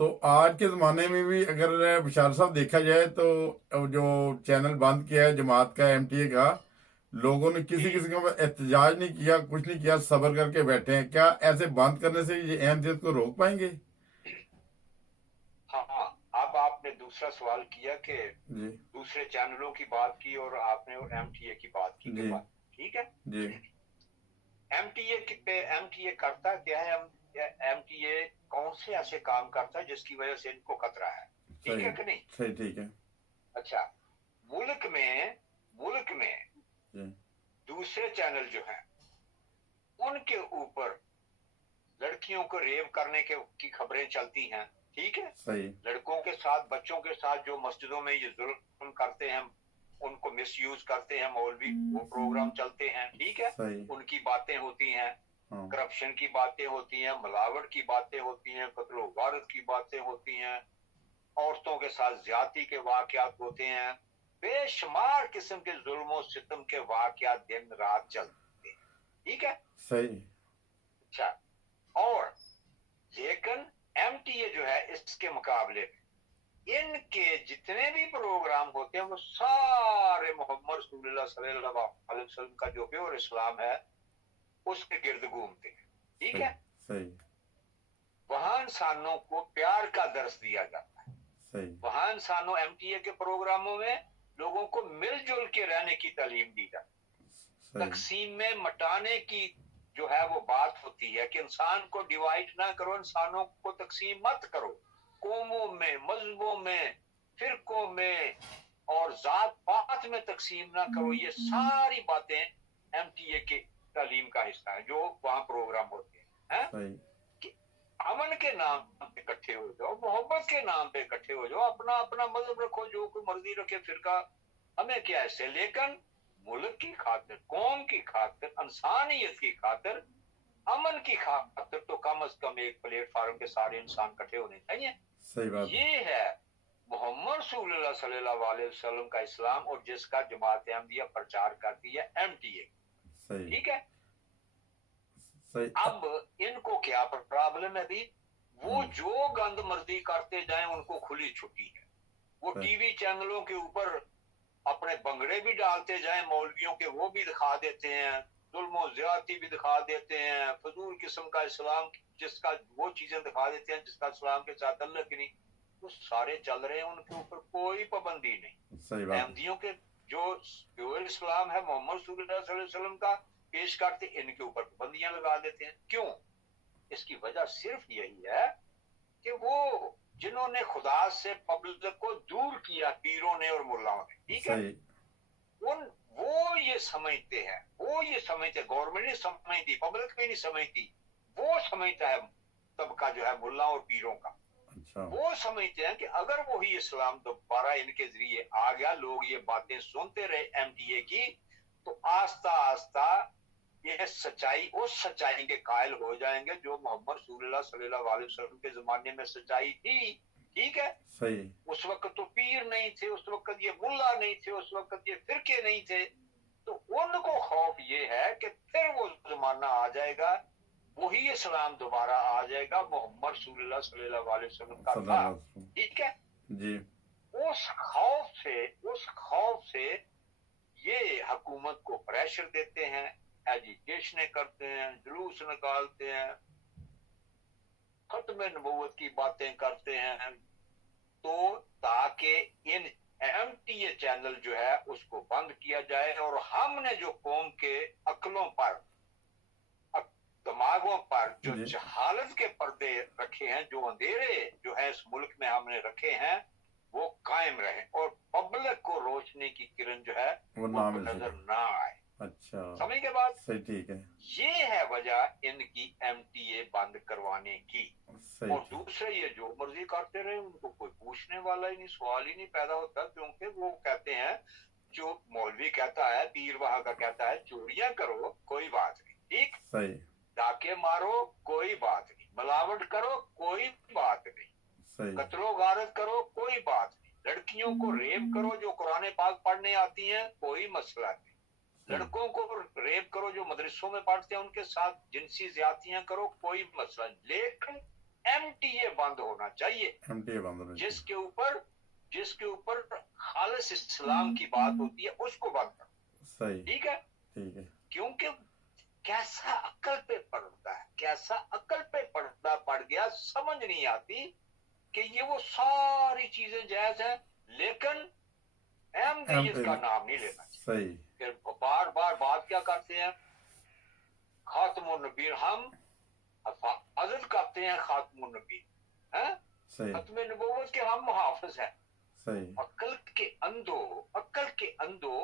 तो आज के ज़माने में भी अगर बशार साहब देखा जाए तो जो चैनल बंद किया है जमात का, एमटीए का, लोगों ने किसी जी। किसी का एहतजाज नहीं किया, कुछ नहीं किया, सब्र करके बैठे हैं। क्या ऐसे बंद करने से ये अहमदियत को रोक पाएंगे? हाँ, अब आपने दूसरा सवाल किया कि जी। दूसरे चैनलों की बात की और आपने एमटीए की बात की के जी। बाद, ठीक है। जी। एमटीए पे एमटीए करता क्या है, एमटीए कौन से ऐसे काम करता है जिसकी वजह से इनको खतरा है, ठीक सही। है कि नहीं। सही, ठीक है। अच्छा, मुल्क में जी। दूसरे चैनल जो हैं उनके ऊपर लड़कियों को रेप करने के की खबरें चलती हैं, ठीक है। सही। लड़कों के साथ, बच्चों के साथ जो मस्जिदों में ये जुल्म करते हैं, उनको मिसयूज करते हैं मौलवी, वो प्रोग्राम चलते हैं, ठीक है। सही। उनकी बातें होती हैं, हाँ। करप्शन की बातें होती हैं, मिलावट की बातें होती हैं, कत्ल वारत की बातें होती हैं, औरतों के साथ ज्यादती के वाकयात होते हैं, बेशुमार किस्म के जुल्म सितम के वाकयात दिन रात चलते हैं, ठीक है। सही। अच्छा, और लेकिन एमटीए जो है इसके मुकाबले में इनके जितने भी प्रोग्राम होते हैं वो सारे मोहम्मद सल्लल्लाहु अलैहि वसल्लम का जो प्योर इस्लाम है उसके गिर्द घूमते हैं, ठीक सही। है। सही। वहां इंसानों को प्यार का दर्श दिया जाता है, सही। वहां इंसानों एमटीए के प्रोग्रामों में लोगों को मिलजुल के रहने की तालीम दी जाती है। सही। तकसीम में मटाने की जो है वो बात होती है कि इंसान को डिवाइड ना करो, इंसानों को तकसीम मत करो, कौमों में, मजहबों में, फिरकों में और जात पात में तकसीम ना करो। ये सारी बातें एमटीए के तालीम का हिस्सा है जो वहां प्रोग्राम होते हैं, सही। कि अमन के नाम पे इकट्ठे हो जाओ, मोहब्बत के नाम पे इकट्ठे हो जाओ, अपना अपना मजहब रखो, जो कोई मर्जी रखे फिरका, हमें क्या है। लेकिन मुल्क की खातिर, कौम की खातिर, इंसानियत की खातिर, अमन की खातिर तो कम से कम एक प्लेटफार्म के सारे इंसान इकट्ठे होने चाहिए। सही बात है। ये है मोहम्मद सल्लल्लाहु अलैहि वसल्लम का इस्लाम और जिसका जमात अहमदिया प्रचार करती है, एमटीए, सही। ठीक है। सही। अब इनको क्या प्रॉब्लम है भी, वो हाँ। जो गंद मर्जी करते जाएं उनको खुली छुट्टी है। वो सही। टीवी चैनलों के ऊपर अपने बंगड़े भी डालते जाएं मौलवियों के, वो भी दिखा देते हैं, जुल्म ज्यादती भी दिखा देते हैं, फजूल किस्म का इस्लाम जिसका, वो चीजें दिखा देते हैं जिसका इस्लाम के साथ अल्लाह की नहीं, वो सारे चल रहे हैं, उनके ऊपर कोई पाबंदी नहीं। सही बात है। अहमदियों के जो इस्लाम है मोहम्मद सल्लल्लाहु अलैहि वसल्लम का पेश करते, इनके ऊपर पाबंदियां लगा देते हैं। क्यों? इसकी वजह सिर्फ यही है कि वो जिन्होंने खुदा से पब्लिक को दूर किया, पीरों ने और मुल्लाओं ने, ठीक है, सही। उन वो ये समझते हैं, वो ये समझते, गवर्नमेंट नहीं समझती, पब्लिक भी नहीं समझती, वो समझता है तबका जो है मुल्ला और पीरों का, अच्छा। वो समझते हैं कि अगर वही इस्लाम दोबारा इनके जरिए आ गया, लोग ये बातें सुनते रहे एमटीए की, तो आस्ता आस्ता ये सच्चाई उस सच्चाई के कायल हो जाएंगे जो मोहम्मद सल्लल्लाहु अलैहि वसल्लम के जमाने में सच्चाई थी, ठीक है। सही। उस वक्त तो पीर नहीं थे, उस वक्त ये मुल्ला नहीं थे, उस वक्त ये फिरके नहीं थे, तो उनको खौफ ये है कि फिर वो जमाना आ जाएगा, वही इस्लाम दोबारा आ जाएगा मोहम्मद सल्लल्लाहु अलैहि वसल्लम का था, सल्लल्लाहु ठीक है। अलैहि वसल्लम। जी। उस खौफ से ये हुकूमत को प्रेशर देते हैं, एजिटेशन करते हैं, जुलूस निकालते हैं, खत्म नबूवत की बातें करते हैं, तो ताकि इन एमटीए चैनल जो है उसको बंद किया जाए और हमने जो कौम के अक्लों पर, दिमागों पर जो जी। जहालत के पर्दे रखे हैं, जो अंधेरे जो है इस मुल्क में हमने रखे हैं, वो कायम रहे और पब्लिक को रोशनी की किरण जो है वो वो ना मिल नजर सके। ना आए। अच्छा। समझ के बाद, सही, ठीक है। ये है वजह इनकी एमटीए बंद करवाने की। सही, और ठीक। दूसरे ये जो मर्जी करते रहे, उनको कोई पूछने वाला ही नहीं, सवाल ही नहीं पैदा होता, क्योंकि वो कहते हैं, जो मौलवी कहता है, पीर वहां का कहता है, चोरियां करो कोई बात नहीं, ठीक, सही। डाके मारो कोई बात नहीं, मिलावट करो कोई बात नहीं, सही। कत्लो गारत करो कोई बात नहीं, लड़कियों को रेप करो जो कुरान पाक पढ़ने आती हैं, कोई मसला नहीं, सही। लड़कों को रेप करो जो मदरसों में पढ़ते हैं, उनके साथ जिनसी ज्यादतियां करो, कोई मसला नहीं। लेकिन MTA बंद होना चाहिए, MTA बंद होना चाहिए। जिसके ऊपर खालिस इस्लाम की बात होती है उसको बंद करो। सही, ठीक है, ठीक है। क्योंकि कैसा अक्ल पे पड़ता है, कैसा अक्ल पे पर्दा पड़ गया, समझ नहीं आती कि ये वो सारी चीजें जायज है, लेकिन अहमदियत का नाम नहीं लेना चाहिए। सही, फिर बार बार बात क्या करते हैं, खातमुन नबी, हम हिफाजत करते हैं खातमुन नबी, हैं, सही, खत्म नबूवत के हम मुहाफिज हैं। सही। अक्ल के अंधो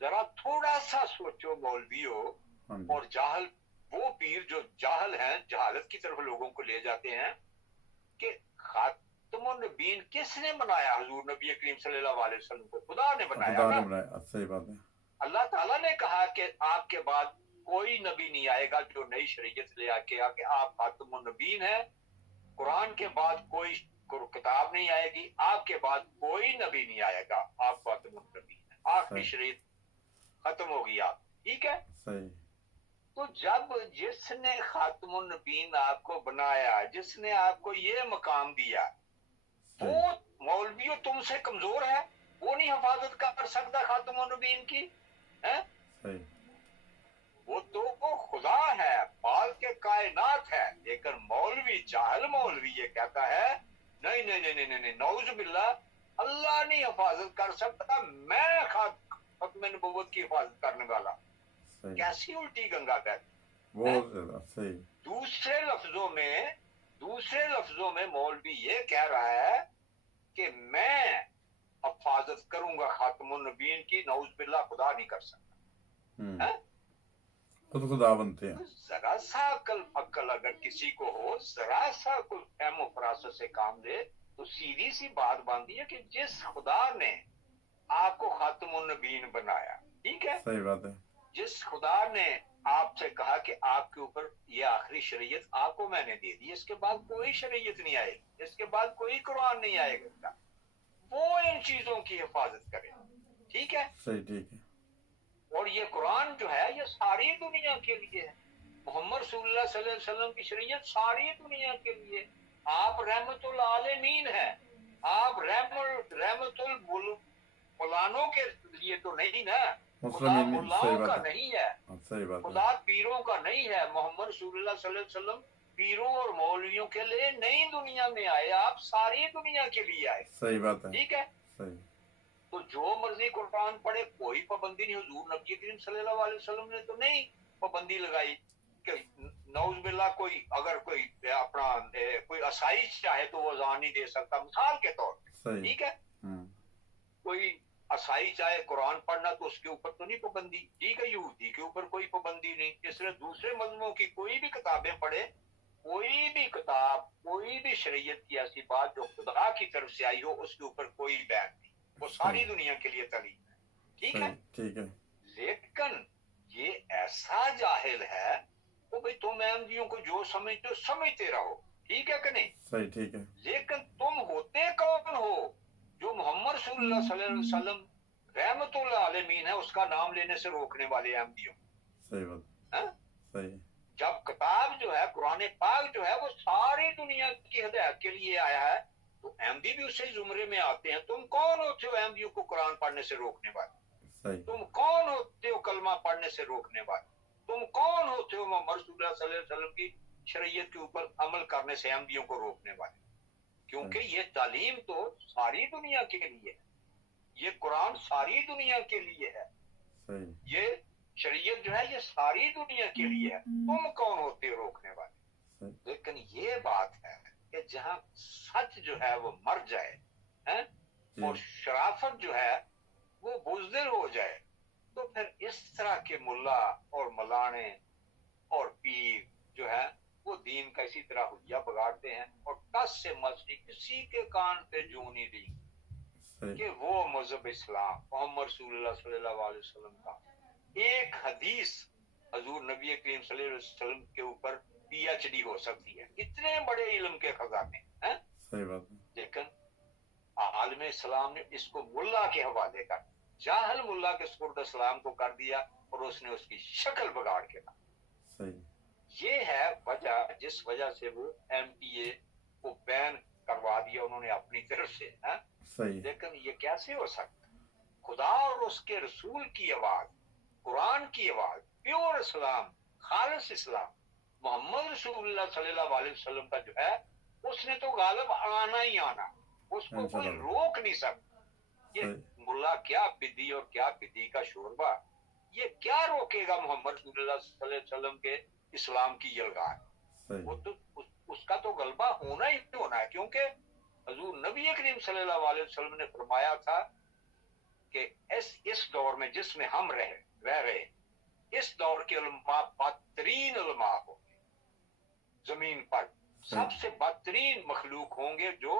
जरा थोड़ा सा सोचो मौलवियों हाँ जी, और जाहल, वो पीर जो जाहल हैं, जहालत की तरफ लोगों को ले जाते हैं कि खातमुन नबीन किसने बनाया, हुजूर नबी करीम सल्लल्लाहु अलैहि वसल्लम को खुदा ने बनाया खुदा ना। ने बनाया, सही बात है। अल्लाह ताला ने कहा कि आपके बाद कोई नबी नहीं आएगा जो नई शरीयत ले आके आके आप खातमुन नबीन है, कुरान के बाद कोई किताब नहीं आएगी, आपके बाद कोई नबी नहीं आएगा, आप खातमुन नबीन है, आखिरी सही, शरीयत खत्म होगी आप। ठीक है, सही, तो जब जिसने खातमुन नबीन आपको बनाया, जिसने आपको ये मकाम दिया, वो सही, मौलवियों तुमसे कमजोर है, वो नहीं हिफाजत कर सकता खातमुन नबीन की, है? सही, वो तो वो खुदा है, पाल के कायनात है, लेकिन मौलवी, जाहिल मौलवी ये कहता है नहीं नहीं नहीं नहीं नहीं, नौज बिल्ला, अल्लाह नहीं हिफाजत कर सकता, मैं खत्म नबूवत की हिफाजत करने वाला। सही। कैसी उल्टी गंगा बहती है। बहुत ज्यादा सही। दूसरे लफ्जों में मौलवी ये कह रहा है कि मैं हिफाजत करूंगा खातमुन नबीन की, नौज बिल्ला खुदा नहीं कर सकता है? खुद खुदा बनते हैं। जरा सा अक्ल अगर किसी को हो, जरा सा कोई फहम फरासत से काम ले, तो सीधी सी बात बनती है कि जिस खुदा ने आपको खातमुन नबीन बनाया, ठीक है, सही बात है। जिस खुदा ने आपसे कहा कि आपके ऊपर ये आखिरी शरीयत आपको मैंने दे दी, इसके बाद कोई शरीयत नहीं आएगी, इसके बाद कोई कुरान नहीं आएगा, वो इन चीजों की हिफाजत करे। ठीक है, सही, ठीक है। और ये कुरान जो है ये सारी दुनिया के लिए है, मोहम्मद सल्लल्लाहु अलैहि वसल्लम की शरीयत सारी दुनिया के लिए। आप रहमतुल आलमीन है, आप रहमतुल मुलानों के लिए तो नहीं ना, खुदा मुस्लिम, सही मुल्लाओं बात का है। नहीं है, सही बात है। खुदा पीरों का नहीं है। मोहम्मद सल्लल्लाहु अलैहि वसल्लम पीरों और मौलवियों के लिए नई दुनिया में आए, आप सारी दुनिया के लिए आए। सही बात है। ठीक है, सही, तो जो मर्जी कुरान पढ़े, कोई पाबंदी नहीं। हुजूर नबी करीम सल्लल्लाहु अलैहि वसल्लम ने तो नहीं पाबंदी लगाई कि नौज बिल्ला कोई अगर कोई अपना कोई असाइश चाहे तो वो अजान नहीं दे सकता, मिसाल के तौर पे। सही। ठीक है, कोई असाई चाहे कुरान पढ़ना तो उसके ऊपर तो नहीं पाबंदी, ठीक है, यहूदी के ऊपर कोई पाबंदी नहीं। इसलिए दूसरे मजहबों की कोई भी किताबें पढ़े, कोई भी किताब, कोई भी शरीयत की ऐसी बात जो खुदा की तरफ से आई हो, उसके ऊपर कोई बैन नहीं, वो सारी दुनिया के लिए तालीम है। ठीक है, ठीक है। लेकिन ये ऐसा जाहिल है तो भाई तुम अहमदियों को जो समझते हो समझते रहो, ठीक है कि नहीं? सही, ठीक है। लेकिन तुम होते कौन हो जो मोहम्मद सल्लल्लाहु अलैहि वसल्लम रहमतुल आलमीन है उसका नाम लेने से रोकने वाले अहमदियों? सही बात है? सही। जब किताब जो है, कुरान पाक जो है, वो सारी दुनिया की हिदायत के लिए आया है, तो अहमदी भी उसी जुमरे में आते हैं। तुम कौन होते हो अहमदियों को कुरान पढ़ने से रोकने वाले? सही। तुम कौन होते हो कलमा पढ़ने से रोकने वाले? तुम कौन होते हो मोहम्मद सल्लल्लाहु अलैहि वसल्लम की शरीयत के ऊपर अमल करने से अहमदियों को रोकने वाले? क्योंकि ये तालीम तो सारी दुनिया के लिए है, ये कुरान सारी दुनिया के लिए है, सही। ये शरीयत जो है ये सारी दुनिया के लिए है। तुम कौन होते हो रोकने वाले? लेकिन ये बात है कि जहां सच जो है वो मर जाए, है, और शराफत जो है वो बुज़दिल हो जाए, तो फिर इस तरह के मुल्ला और मलाने और पीर जो है वो दीन का इसी तरह हुलिया बिगाड़ते हैं, और टस से मछली किसी के कान पे जू नहीं दी कि वो मजहब इस्लाम मोहम्मद सल्लल्लाहु अलैहि वसल्लम का एक हदीस हजूर नबी करीम सल्लल्लाहु अलैहि वसल्लम के ऊपर PhD हो सकती है, इतने बड़े इल्म के खजाने हैं। सही बात है। लेकिन आलम इस्लाम ने इसको मुल्ला के हवाले कर, जाहल मुल्ला के सुपुर्द इस्लाम को कर दिया, और उसने उसकी शक्ल बिगाड़ के रखा। सही। ये है वजह जिस वजह से वो MTA को बैन करवा दिया उन्होंने अपनी तरफ से, है? सही लेकिन ये कैसे हो सकता? खुदा और उसके रसूल की आवाज, कुरान की आवाज, प्योर इस्लाम, खालिस इस्लाम, मोहम्मद रसूलुल्लाह सल्लल्लाहु अलैहि वसल्लम का जो है, उसने तो गालिब आना ही आना, उसको कोई इंशाल्लाह। रोक नहीं सकता। ये सही मुल्ला क्या बिदी और क्या बिदी का शोरबा, ये क्या रोकेगा मोहम्मद रसूलुल्लाह सल्लल्लाहु अलैहि वसल्लम के इस्लाम की यलगार? वो सही तो उसका तो गलबा होना ही होना है, क्योंकि हजूर नबी करीम सल्लल्लाहु अलैहि वसल्लम ने फरमाया था कि इस दौर में जिसमें हम रह रहे, इस दौर के उलमा बदतरीन उलमा होंगे जमीन पर, सबसे बदतरीन मखलूक होंगे जो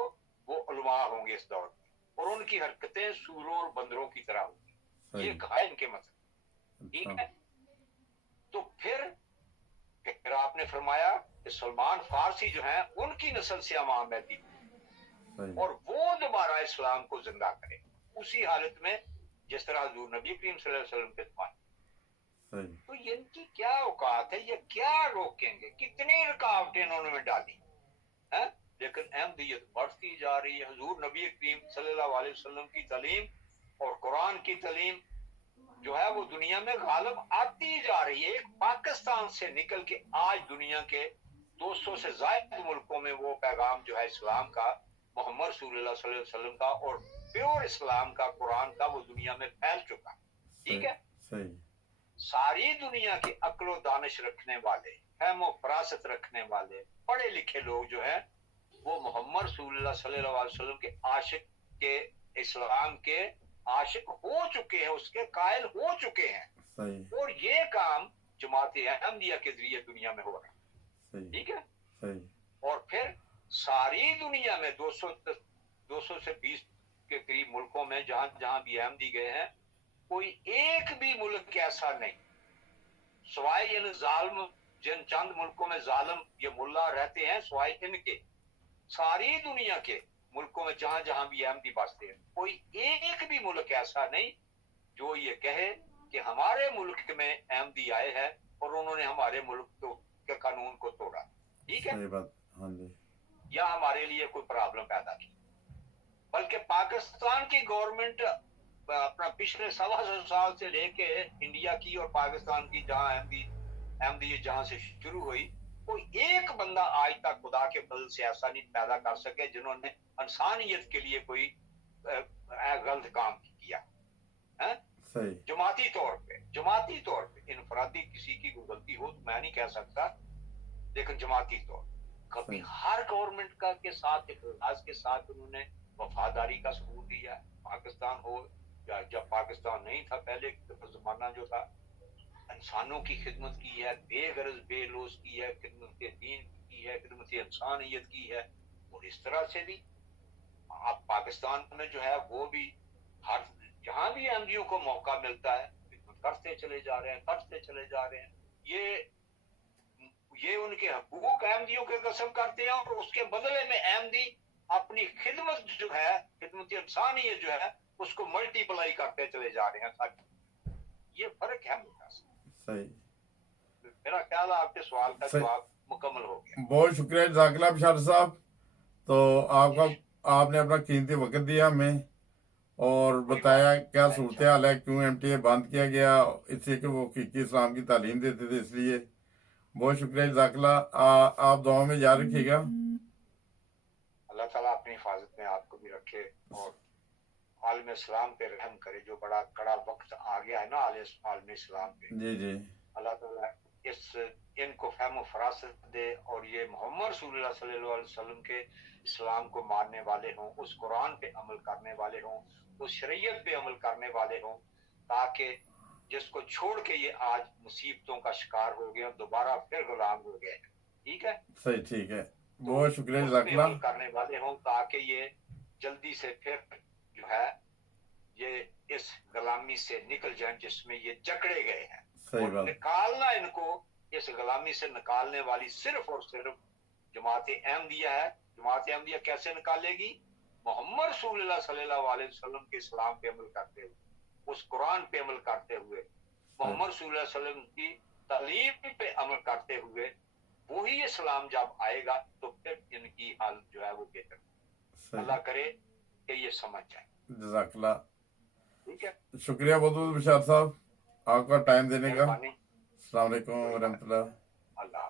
वो उलमा होंगे इस दौर में, और उनकी हरकतें सूरों और बंदरों की तरह होंगी। ये सही कहा इनके मतलब, ठीक अच्छा है? तो फिर आपने फरमाया कि सलमान फारसी जो है उनकी नस्ल से इमाम महदी, सही और वो दोबारा इस्लाम को जिंदा करे उसी हालत में जिस तरह हजूर नबी करीम सल्लल्लाहु अलैहि वसल्लम के ज़माने। सही तो इनकी क्या औकात है, ये क्या रोकेंगे? कितनी रुकावटें इन्होंने डाली है, लेकिन अहमदियत बढ़ती जा रही है। हजूर नबी करीम सल्लल्लाहु अलैहि वसल्लम की तालीम और कुरान की तालीम जो है वो दुनिया में गालिब आती जा रही है। एक पाकिस्तान से निकल के आज दुनिया के 200 से ज्यादा मुल्कों में वो पैगाम जो है इस्लाम का, मोहम्मद रसूलुल्लाह सल्लल्लाहु अलैहि वसल्लम का और प्योर इस्लाम का, कुरान का, वो दुनिया में फैल चुका। ठीक सही है? सही सारी दुनिया के अक्ल व दानिश रखने वाले, फहम फरासत रखने वाले, पढ़े लिखे लोग जो है वो मोहम्मद रसूलुल्लाह सल्लल्लाहु अलैहि वसल्लम के आशिक, के इस्लाम के आशिक हो चुके हैं, उसके कायल हो चुके हैं। सही और ये काम जमात अहमदिया के जरिए दुनिया में हो रहा है। सही ठीक है? सही और फिर सारी दुनिया में 200 से 20 के करीब मुल्कों में जहां जहां भी अहमदी गए हैं, कोई एक भी मुल्क ऐसा नहीं, सवाए इन जालिम, जिन चंद मुल्कों में जालिम ये मुल्ला रहते हैं, सवाए इनके, सारी दुनिया के मुल्कों में जहां जहां भी अहमदी बसते हैं, कोई एक भी मुल्क ऐसा नहीं जो ये कहे कि हमारे मुल्क में अहमदी आए हैं और उन्होंने हमारे मुल्क के कानून को तोड़ा। ठीक है? सही बात हाँ जी या हमारे लिए कोई प्रॉब्लम पैदा की। बल्कि पाकिस्तान की गवर्नमेंट अपना पिछले 125 साल से लेके इंडिया की और पाकिस्तान की जहां अहमदी जहां से शुरू हुई, कोई एक बंदा आज तक खुदा के बदल से ऐसा नहीं पैदा कर सके जिन्होंने इंसानियत के लिए कोई गलत काम किया है। सही जमाती तौर पे इनफरादी किसी की कोई गलती हो तो मैं नहीं कह सकता, लेकिन जमाती तौर कभी हर गवर्नमेंट का के साथ इखलास के साथ उन्होंने वफादारी का सबूत दिया। पाकिस्तान हो या जब पाकिस्तान नहीं था, पहले जमाना जो था, इंसानों की खिदमत की है, बेगरज बेलोस की है, खिदमत दीन की है, खिदमत इंसानियत की है। और इस तरह से भी आप पाकिस्तान में जो है वो भी हर जहां भी अहमदियों को मौका मिलता है करते चले जा रहे हैं। ये उनके हकूक अहमदियों के कसम करते हैं और उसके बदले में अहमदी अपनी खिदमत जो है, खिदमत इंसानियत जो है, उसको मल्टीप्लाई करते चले जा रहे हैं। ये फर्क है मुद्दा से। सही मेरा ख्याल है आपके सवाल का जवाब मुकम्मल हो गया। बहुत शुक्रिया जज़ाकल्लाह बशार साहब। तो आपका आपने अपना कीमती वक्त दिया हमें और बताया क्या सूरत हाल है, क्यों एमटीए बंद किया गया, इससे कि वो हकीकी इस्लाम की तालीम देते थे, इसलिए बहुत शुक्रिया जज़ाकल्लाह। आप दुआ में याद रखिएगा। अल्लाह ताला अपनी हिफाजत में आपको भी रखे और आलम इस्लाम पे रहम करे। जो बड़ा कड़ा वक्त आ गया है ना आलम इस्लाम पे, जी जी अल्लाह ताला इनको फहम फरासत दे और ये मोहम्मद रसूलुल्लाह सल्लल्लाहु अलैहि वसल्लम के इस्लाम को मानने वाले हों, उस कुरान पे अमल करने वाले हों, उस शरीयत पे अमल करने वाले हों, ताकि जिसको छोड़ के ये आज मुसीबतों का शिकार हो गया, दोबारा फिर गुलाम हो गए। ठीक है? सही ठीक है, तो बहुत शुक्रिया उस पे जज़ाकल्लाह। अमल करने वाले हों ताकि ये जल्दी से फिर जो है ये इस गुलामी से निकल जाएं जिसमें ये जकड़े गए हैं। सही और बात निकालना इनको इस गुलामी से निकालने वाली सिर्फ और सिर्फ जमात अहमदिया है। जमात अहमदिया कैसे निकालेगी? मोहम्मद रसूलुल्लाह सल्लल्लाहु अलैहि वसल्लम के इस्लाम पे अमल करते हुए, उस कुरान पे अमल करते हुए, मोहम्मद रसूलुल्लाह सल्लल्लाहु अलैहि वसल्लम की तालीम पे अमल करते हुए, वही इस्लाम जब आएगा तो फिर इनकी हालत जो है वो बेहतर। सही। अल्लाह करे कि ये समझ जाए। जज़ाकल्लाह। ठीक है, शुक्रिया बहुत बहुत बशार साहब आपका टाइम देने का। मेहरबानी। अस्सलाम वालेकुम वरहमतुल्लाह। अल्लाह।